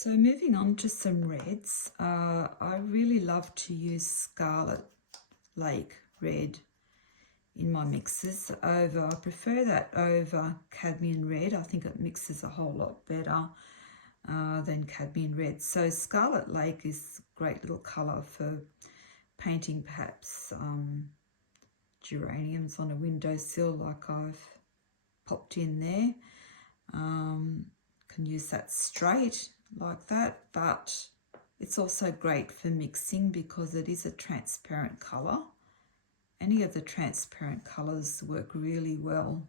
So moving on to some reds, I really love to use Scarlet Lake red in my mixes over, I prefer that over cadmium red. I think it mixes a whole lot better than cadmium red. So Scarlet Lake is a great little colour for painting perhaps geraniums on a windowsill like I've popped in there. Can use that straight like that, but it's also great for mixing because it is a transparent colour. Any of the transparent colours work really well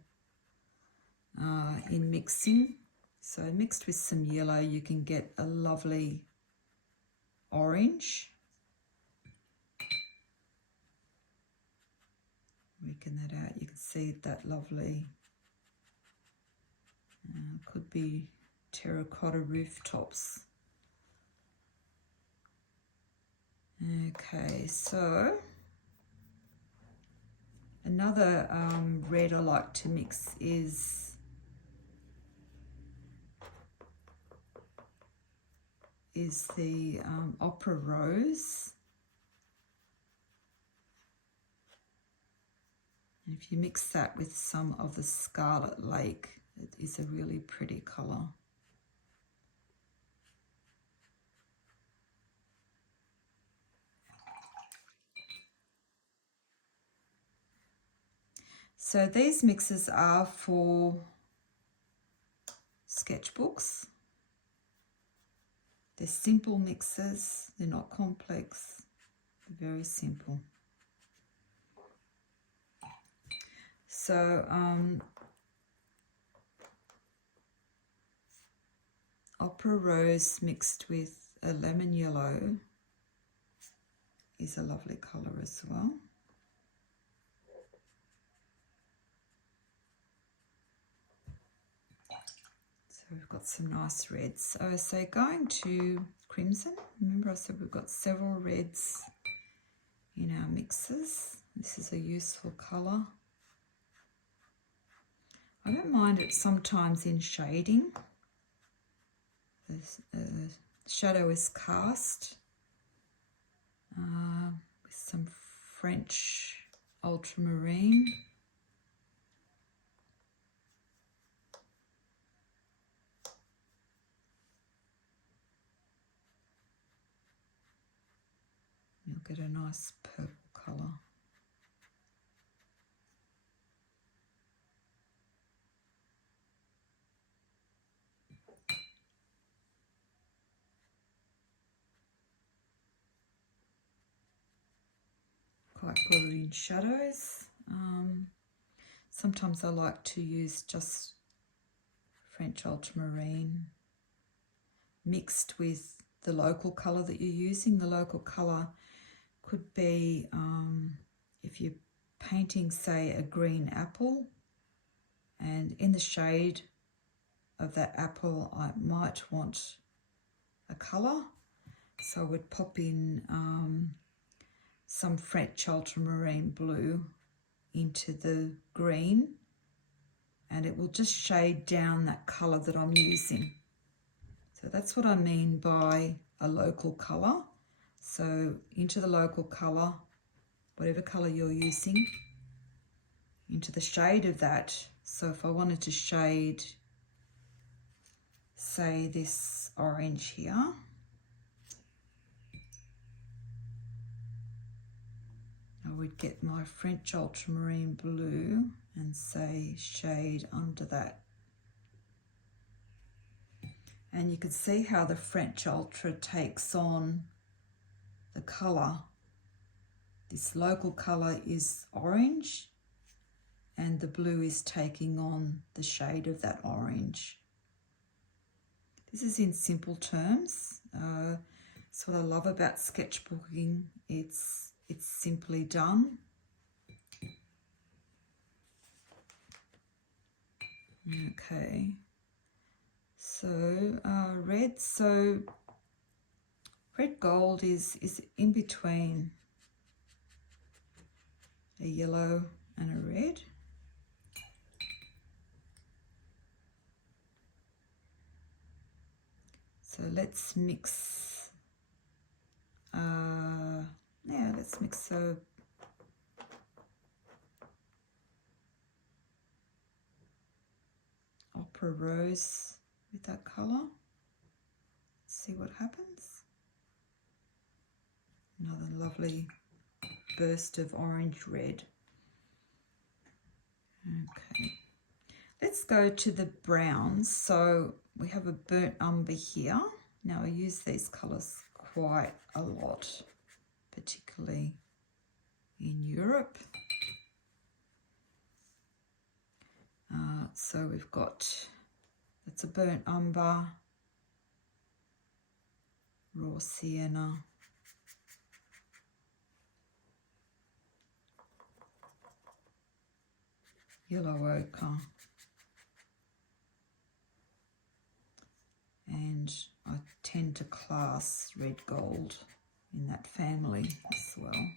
in mixing. So mixed with some yellow you can get a lovely orange. Working that out, you can see that lovely, could be terracotta rooftops. Okay, so another red I like to mix is the Opera Rose. And if you mix that with some of the Scarlet Lake, it is a really pretty colour. So these mixes are for sketchbooks. They're simple mixes, they're not complex, they're very simple. So Opera Rose mixed with a lemon yellow is a lovely colour as well. So we've got some nice reds. So going to crimson, remember I said we've got several reds in our mixes. This is a useful colour. I don't mind it sometimes in shading. The shadow is cast with some French ultramarine. You'll get a nice purple colour. Quite good in shadows. Sometimes I like to use just French ultramarine mixed with the local colour that you're using. The local colour could be, if you're painting, say, a green apple, and in the shade of that apple I might want a colour, so I would pop in some French ultramarine blue into the green, and it will just shade down that colour that I'm using. So that's what I mean by a local colour. So into the local colour, whatever colour you're using, into the shade of that. So if I wanted to shade, say, this orange here, I would get my French ultramarine blue and say shade under that. And you can see how the French ultra takes on the colour. This local colour is orange and the blue is taking on the shade of that orange. This is in simple terms. That's what I love about sketchbooking. It's simply done. Okay. So red. So red gold is in between a yellow and a red. So let's mix, let's mix a opera rose with that colour. See what happens. Another lovely burst of orange red. Okay, let's go to the browns. So we have a burnt umber here. Now I use these colours quite a lot, particularly in Europe. So we've got, that's a burnt umber, raw sienna, yellow ochre, and I tend to class red gold in that family as well.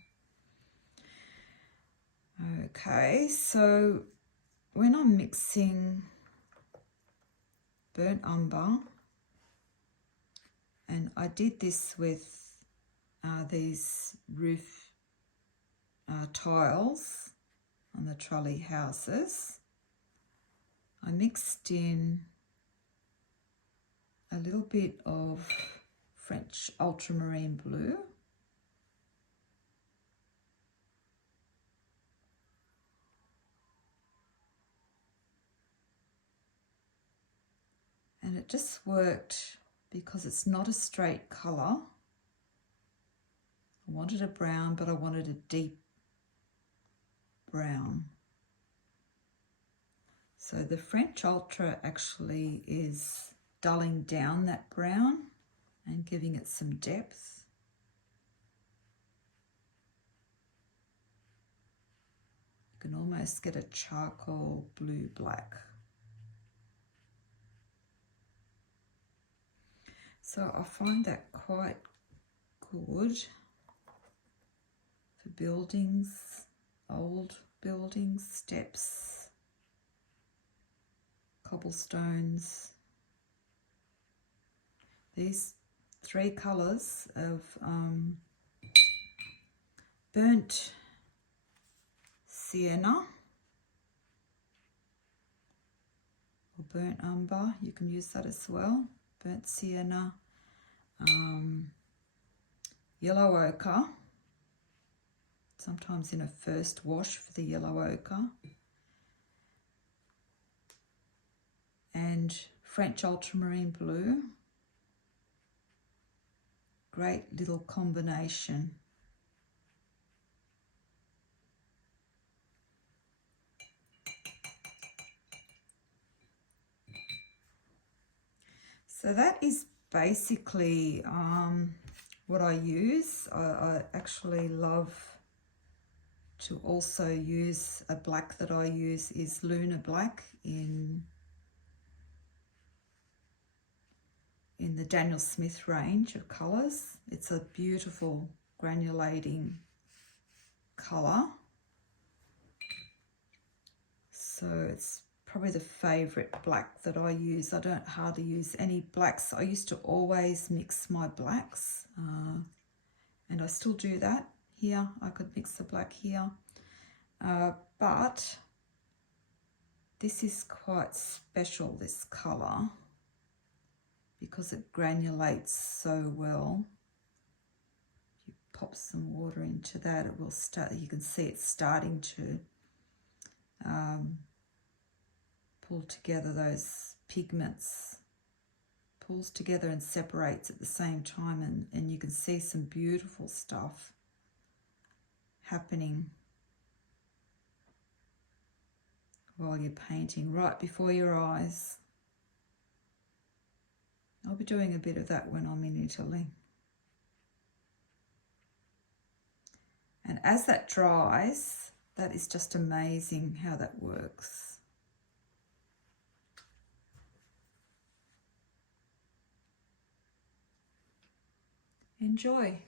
Okay, so when I'm mixing burnt umber, and I did this with these roof tiles on the trolley houses, I mixed in a little bit of French ultramarine blue, and it just worked because it's not a straight colour. I wanted a brown, but I wanted a deep brown. So the French Ultra actually is dulling down that brown and giving it some depth. You can almost get a charcoal blue black. So I find that quite good for buildings, old buildings, steps, cobblestones. These three colours of burnt sienna or burnt umber, you can use that as well, burnt sienna, yellow ochre, sometimes in a first wash for the yellow ochre, and French ultramarine blue. Great little combination. So that is basically what I use. I actually love to also use a black that I use is Lunar Black in the Daniel Smith range of colours. It's a beautiful granulating colour. So it's probably the favourite black that I use. I don't hardly use any blacks. I used to always mix my blacks, and I still do that here. I could mix the black here, but this is quite special, this colour, because it granulates so well. If you pop some water into that, it will start, you can see it's starting to pull together those pigments, pulls together and separates at the same time, and you can see some beautiful stuff happening while you're painting right before your eyes. I'll be doing a bit of that when I'm in Italy. And as that dries, that is just amazing how that works. Enjoy.